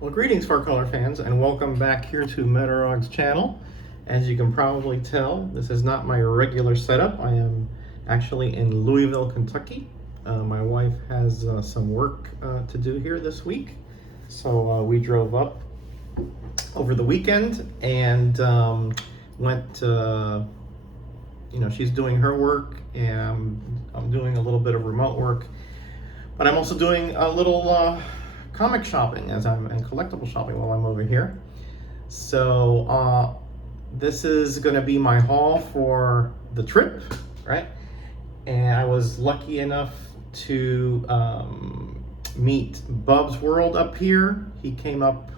Well, greetings, Far Color fans, and welcome back here to Metarog's channel. As you can probably tell, this is not my regular setup. I am actually in Louisville, Kentucky. My wife has some work to do here this week, so we drove up over the weekend and went. She's doing her work, and I'm doing a little bit of remote work, but I'm also doing a little comic shopping and collectible shopping while I'm over here. So this is going to be my haul for the trip, right? And I was lucky enough to meet Bub's World up here. He came up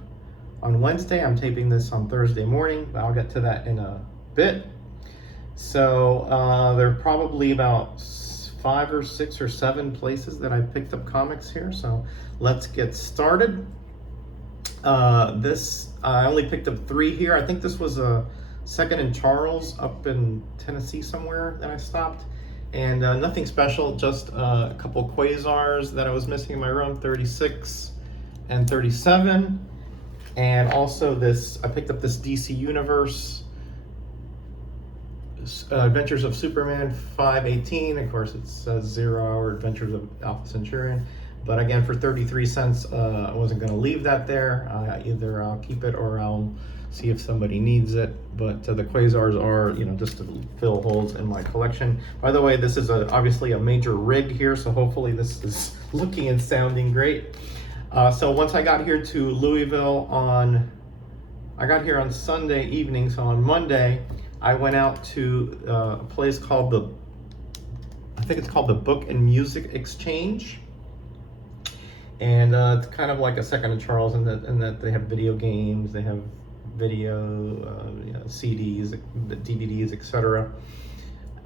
on Wednesday. I'm taping this on Thursday morning, but I'll get to that in a bit. So there are probably about 5 or 6 or 7 places that I picked up comics here. So let's get started. I only picked up 3 here. I think this was a Second and Charles up in Tennessee somewhere that I stopped. And nothing special, just a couple Quasars that I was missing in my room, 36 and 37. And also I picked up this DC Universe Adventures of Superman 518. Of course, it says 0 Hour Adventures of Alpha Centurion. But again, for 33 cents, I wasn't going to leave that there. Either I'll keep it or I'll see if somebody needs it. But the Quasars are, just to fill holes in my collection. By the way, this is obviously a major rig here, so hopefully this is looking and sounding great. So once I got here to Louisville I got here on Sunday evening, so on Monday, I went out to a place called I think it's called the Book and Music Exchange. And it's kind of like a Second and Charles in that they have video games, they have video, CDs, DVDs, etc.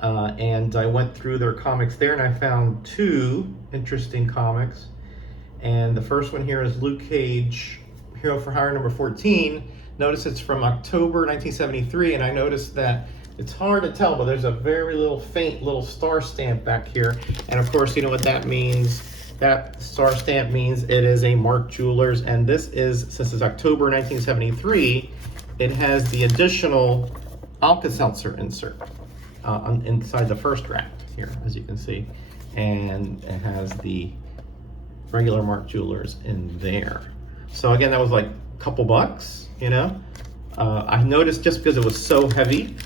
And I went through their comics there, and I found 2 interesting comics. And the first one here is Luke Cage, Hero for Hire number 14. Notice it's from October 1973, and I noticed that it's hard to tell, but there's a very faint little star stamp back here. And of course, you know what that means. That star stamp means it is a Mark Jewelers, and since it's October 1973, it has the additional Alka-Seltzer insert inside the first rack here, as you can see. And it has the regular Mark Jewelers in there. So again, that was like a couple bucks, I noticed just because it was so heavy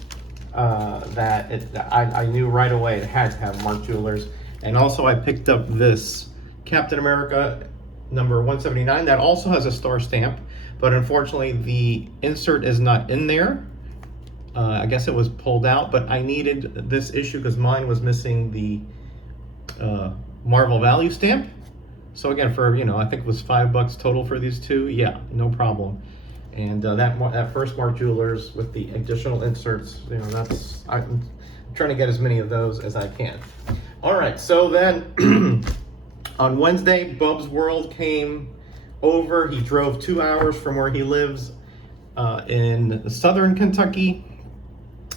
that I knew right away it had to have Mark Jewelers. And also I picked up this Captain America number 179 that also has a star stamp, but unfortunately the insert is not in there. I guess it was pulled out, but I needed this issue because mine was missing the Marvel value stamp. So again, for I think it was $5 total for these 2. Yeah, no problem. And that first Mark Jewelers with the additional inserts, I'm trying to get as many of those as I can. All right, so then on Wednesday, Bub's World came over. He drove 2 hours from where he lives in southern Kentucky,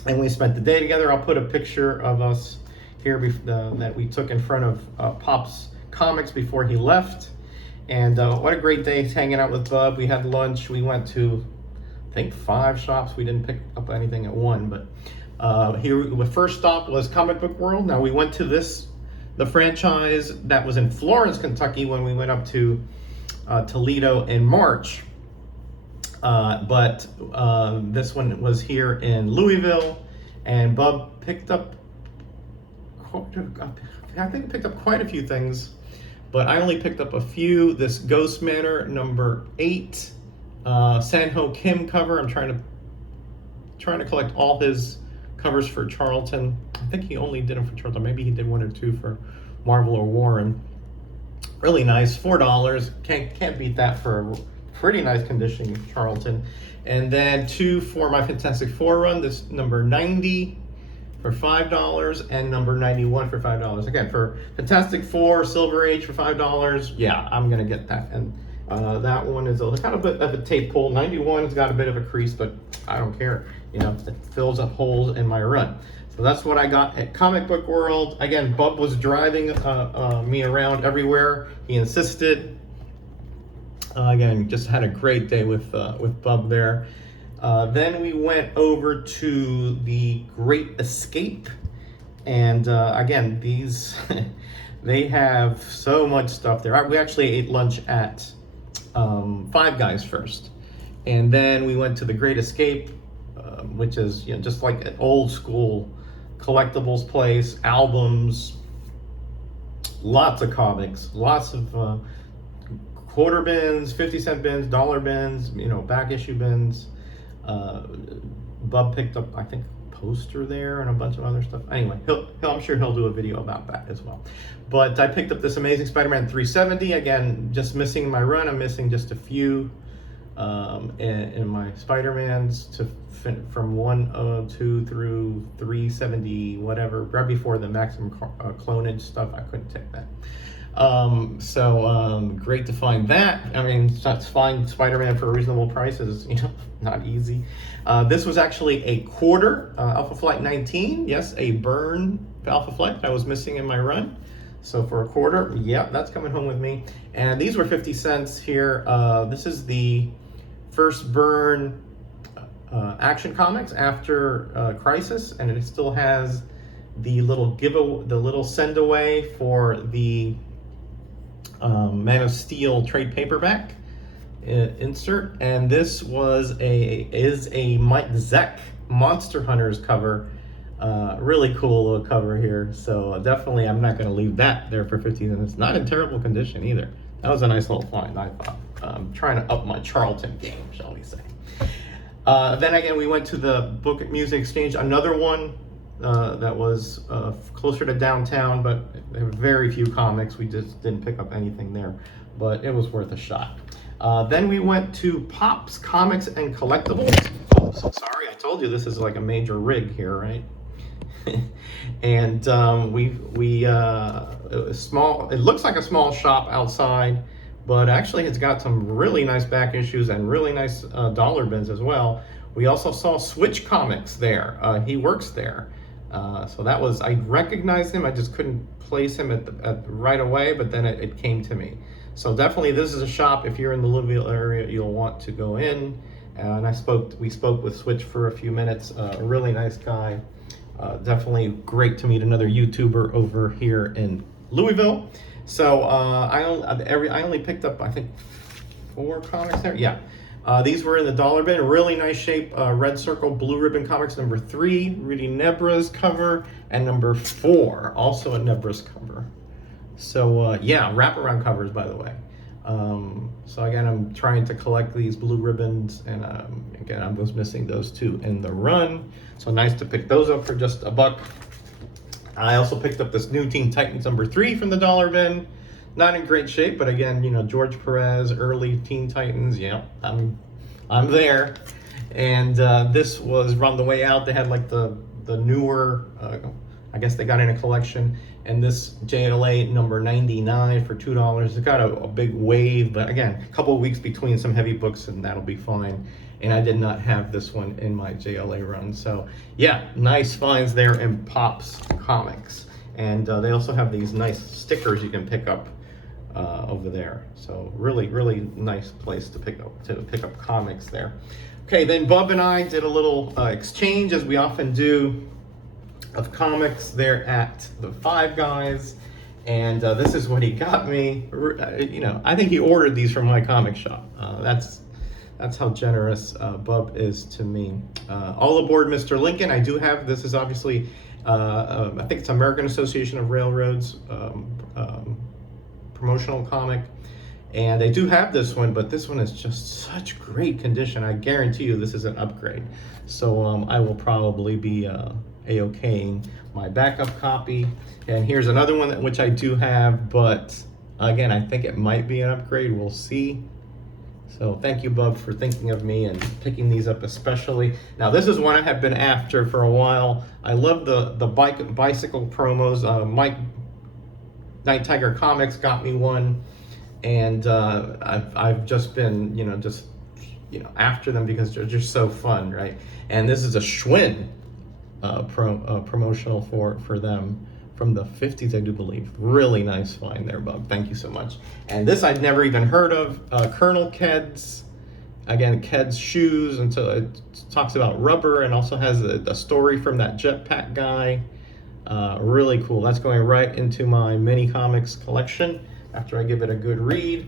and we spent the day together. I'll put a picture of us here that we took in front of Pop's Comics before he left. And what a great day hanging out with Bub. We had lunch. We went to, I think, 5 shops. We didn't pick up anything at one, but here the first stop was Comic Book World. Now we went to the franchise that was in Florence, Kentucky when we went up to Toledo in March. But this one was here in Louisville, and Bub picked up, I think picked up quite a few things, but I only picked up a few. This Ghost Manor number 8 San-Ho Kim cover. I'm trying to collect all his covers for Charlton. I think he only did them for Charlton. Maybe he did 1 or 2 for Marvel or Warren. Really nice, $4. Can't beat that for a pretty nice condition Charlton. And then 2 for my Fantastic Four run. This number 90 for $5 and number 91 for $5. Again, for Fantastic Four, Silver Age for $5. Yeah, I'm gonna get that. And that one is kind of a tape pull. 91's got a bit of a crease, but I don't care. It fills up holes in my run. So that's what I got at Comic Book World. Again, Bub was driving me around everywhere. He insisted. Again, just had a great day with Bub there. Then we went over to the Great Escape, and again, these they have so much stuff there. We actually ate lunch at Five Guys first, and then we went to the Great Escape, which is just like an old school collectibles place, albums, lots of comics, lots of quarter bins, 50-cent bins, dollar bins, back issue bins. Bub picked up, I think, a poster there and a bunch of other stuff. Anyway, I'm sure he'll do a video about that as well. But I picked up this Amazing Spider-Man 370. Again, just missing my run. I'm missing just a few in my Spider-Mans from 102 through 370, whatever, right before the maximum clonage stuff. I couldn't take that. Great to find that. I mean, to find Spider-Man for a reasonable price is, not easy. This was actually a quarter Alpha Flight 19. Yes, a burn Alpha Flight that I was missing in my run. So for a quarter, yeah, that's coming home with me. And these were 50 cents here. This is the first burn Action Comics after Crisis, and it still has the little send away for the Man of Steel trade paperback insert, and this is a Mike Zeck Monster Hunters cover. Really cool little cover here. So definitely, I'm not going to leave that there for 15 minutes. Not in terrible condition either. That was a nice little find, I thought. Trying to up my Charlton game, shall we say. Then again, we went to the Book at Music Exchange, another one that was closer to downtown, but very few comics. We just didn't pick up anything there, but it was worth a shot. Then we went to Pop's Comics and Collectibles. Oh, so sorry, I told you this is like a major rig here, right? And it was small. It looks like a small shop outside, but actually it's got some really nice back issues and really nice dollar bins as well. We also saw Switch Comics there. He works there. So that was, I recognized him, I just couldn't place him at right away, but then it came to me. So definitely this is a shop, if you're in the Louisville area, you'll want to go in. And we spoke with Switch for a few minutes, a really nice guy. Definitely great to meet another YouTuber over here in Louisville. So I only picked up, I think, 4 comics there, yeah. These were in the dollar bin, really nice shape, Red Circle Blue Ribbon Comics number 3, Rudy Nebra's cover, and number 4, also a Nebra's cover. So yeah, wraparound covers, by the way. So again, I'm trying to collect these blue ribbons, and again, I was missing those 2 in the run. So nice to pick those up for just $1. I also picked up this new Teen Titans number 3 from the dollar bin. Not in great shape, but again, George Perez, early Teen Titans. Yeah, I'm there. And this was on the way out. They had like the newer, I guess they got in a collection. And this JLA number 99 for $2. It's got a big wave, but again, a couple of weeks between some heavy books, and that'll be fine. And I did not have this one in my JLA run. So yeah, nice finds there in Pop's Comics. And they also have these nice stickers you can pick up over there. So really, really nice place to pick up comics there. Okay, then Bub and I did a little exchange, as we often do, of comics there at the Five Guys, and this is what he got me. I think he ordered these from my comic shop. That's how generous Bub is to me. All aboard, Mr. Lincoln. I do have, this is obviously, I think it's American Association of Railroads promotional comic. And I do have this one, but this one is just such great condition. I guarantee you this is an upgrade. So I will probably be A-okaying my backup copy. And here's another one which I do have, but again, I think it might be an upgrade. We'll see. So thank you, Bub, for thinking of me and picking these up especially. Now, this is one I have been after for a while. I love the bicycle promos. Mike Night Tiger Comics got me one. And I've just been, after them because they're just so fun, right? And this is a Schwinn promotional for them from the 50s, I do believe. Really nice find there, Bub. Thank you so much. And this I'd never even heard of. Colonel Ked's, again, Ked's shoes, and so it talks about rubber and also has a story from that jetpack guy. Really cool. That's going right into my mini comics collection after I give it a good read.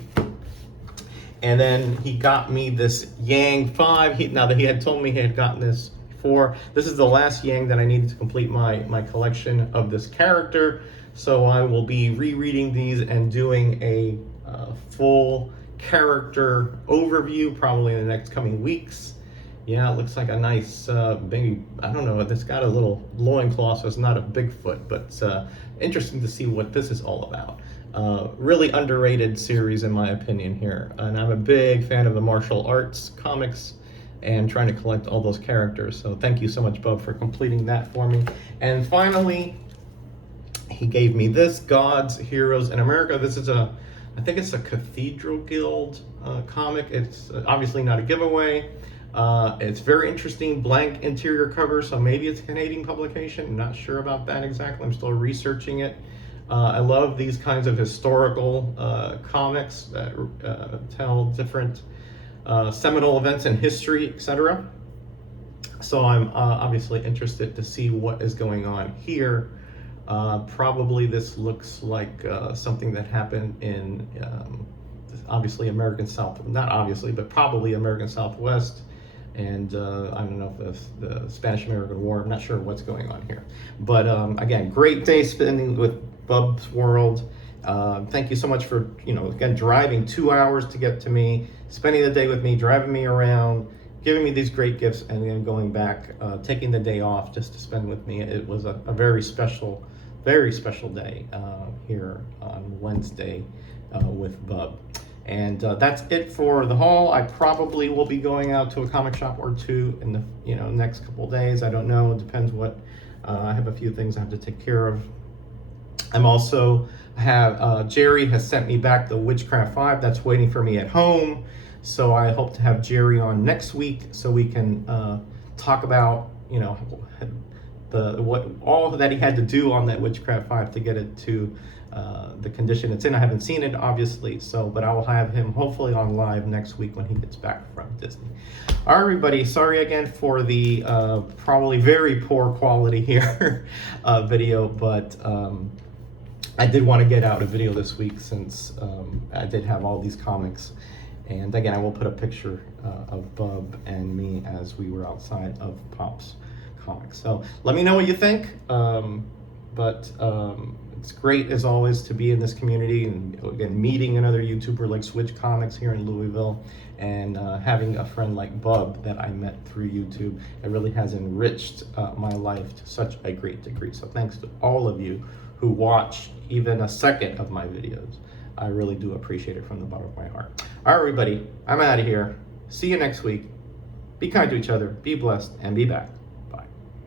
And then he got me this Yang 5. Now that he had told me he had gotten this before, this is the last Yang that I needed to complete my collection of this character. So I will be rereading these and doing a full character overview probably in the next coming weeks. Yeah, it looks like a nice maybe, I don't know, it's got a little loincloth, so it's not a Bigfoot, but it's interesting to see what this is all about. Really underrated series in my opinion here, and I'm a big fan of the martial arts comics and trying to collect all those characters. So thank you so much, Bub, for completing that for me. And finally, he gave me this, Gods, Heroes in America. This is I think it's a Cathedral Guild comic. It's obviously not a giveaway. It's very interesting, blank interior cover, so maybe it's a Canadian publication. I'm not sure about that exactly. I'm still researching it. I love these kinds of historical comics that tell different seminal events in history, etc. So I'm obviously interested to see what is going on here. Probably this looks like something that happened in obviously American South, not obviously, but probably American Southwest. And I don't know if the Spanish-American War, I'm not sure what's going on here. But again, great day spending with Bub's World. Thank you so much for, again, driving 2 hours to get to me, spending the day with me, driving me around, giving me these great gifts, and then going back, taking the day off just to spend with me. It was a very special day here on Wednesday with Bub. And that's it for the haul. I probably will be going out to a comic shop or two in the next couple of days. I don't know. It depends what. I have a few things I have to take care of. I'm also Jerry has sent me back the Witchcraft 5 that's waiting for me at home. So I hope to have Jerry on next week so we can talk about what all that he had to do on that Witchcraft 5 to get it to the condition it's in. I haven't seen it, obviously, but I will have him hopefully on live next week when he gets back from Disney. All right, everybody, sorry again for the probably very poor quality here video, but I did want to get out a video this week since I did have all these comics. And again, I will put a picture of Bub and me as we were outside of Pop's Comics. So let me know what you think. It's great as always to be in this community, and again, meeting another YouTuber like Switch Comics here in Louisville, and having a friend like Bub that I met through YouTube. It really has enriched my life to such a great degree. So thanks to all of you who watch even a second of my videos. I really do appreciate it from the bottom of my heart. All right, everybody, I'm out of here. See you next week. Be kind to each other, be blessed, and be back.